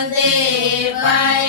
वन्दे